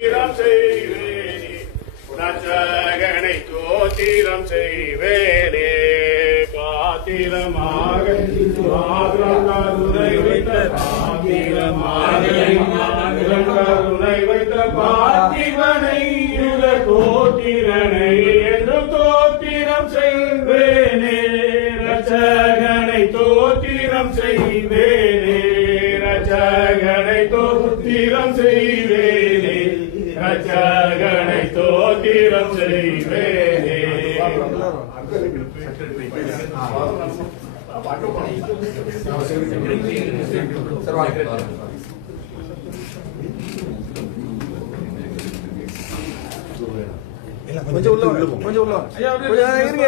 தீரம் செய்வேனே. ரட்சகனை தோத்திரம் செய்வேனே. பாத்திரமாக துணை வைத்த பாத்திரமாக துணை வைத்த பார்த்திவனை யுக தோத்திரனை என்றும் தோத்திரம் செய்வேனே. ரச்சகனை தோத்திரம் செய்வேனே. ரச்சகனை தோத்திரம் செய்வேன். ரட்சகனை தோத்திரம் செய்வேனே. கொஞ்சம் உள்ள கொஞ்சம் உள்ள இருங்க